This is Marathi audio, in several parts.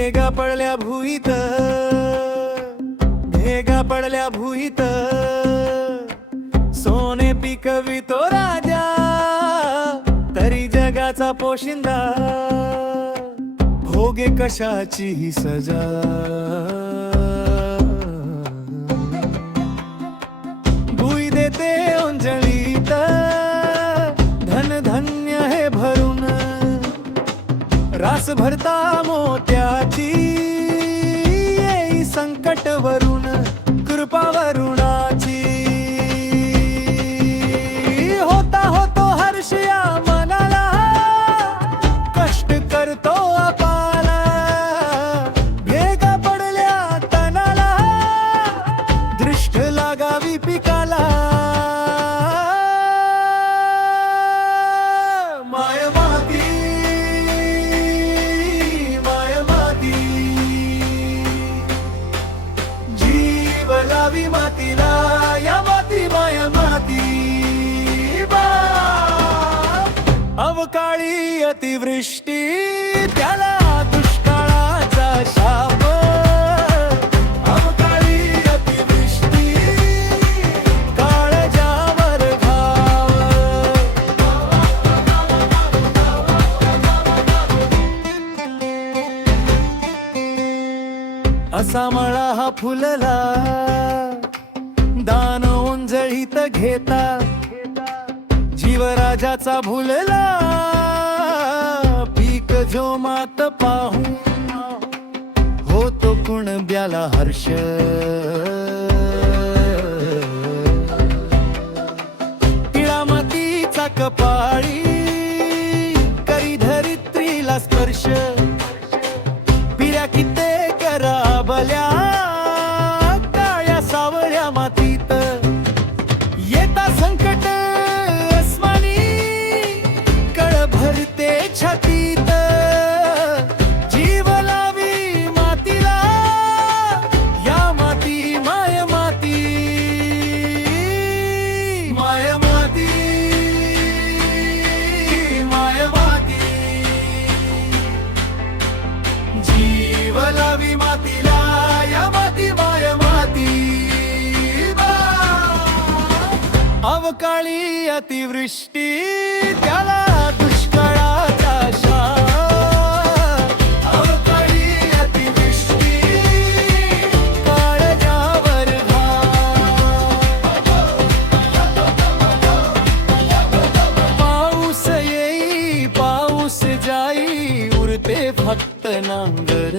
भेगा पडल्या भुईत, भेगा पडल्या भुईत, सोने पिकवितो राजा, तरी जगाचा पोशिंदा, भोगे कशाची ही सजा. भुई देते ओंजळीत, धन धन्य हे भरून, रास भरता मोत्याची, येई संकट वरून, कृपा वरुणाची. होता होतो हर्ष या मनाला, कष्ट करतो अपाला, भेगा पडल्या तनाला, दृष्ट लागावी पिकाला. माय माती, माय माती, जीव लावी मातीला, या माती माय माती. अवकाळी अतिवृष्टी, त्याला दुष्काळाचा शाप. अवकाळी अतिवृष्टी, काळजावर घाव. असा मळा हा फुलला, दान ओंजळीत घेता, जीवराजाचा भुलला, पीक जोमात पाहून, होतो कुणब्याला हर्ष. पिळा मातीचा कपाळी, करी धरित्रीला स्पर्श. पिऱ्या कित्येक राबल्या, काळ्या सावळ्या मातीत, येता संकट भरते छातीत. जीव लावी मातीला, या माती माय माती. माय माती, माय माती, जीव लावी मातीला, या माती माय माती. अवकाळी अतिवृष्टी, त्याला दुष्काळाचा शाप. अवकाळी अतिवृष्टी, काळजावर घाव. पाऊस येई पाऊस जाई, उरते फक्त नांगर.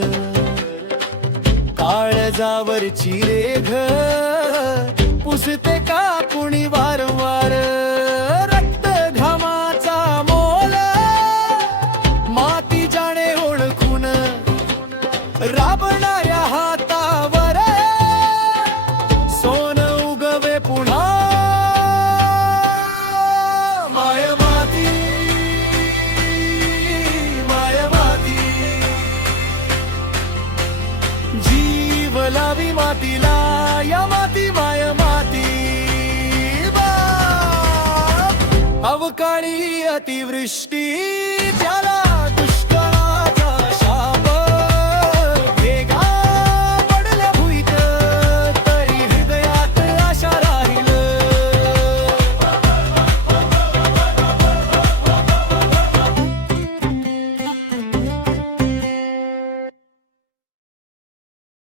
काळजावरची रेघ, पुसते का कुणी वारंवार. रक्त घामाचा मोल, माती जाणे ओळखून, राबणाऱ्या हातावर, सोन उगवे पुन्हा. माय माती, माय माती, जीव लावी मातीला, या माती माय माती. अवकाळी अतिवृष्टी,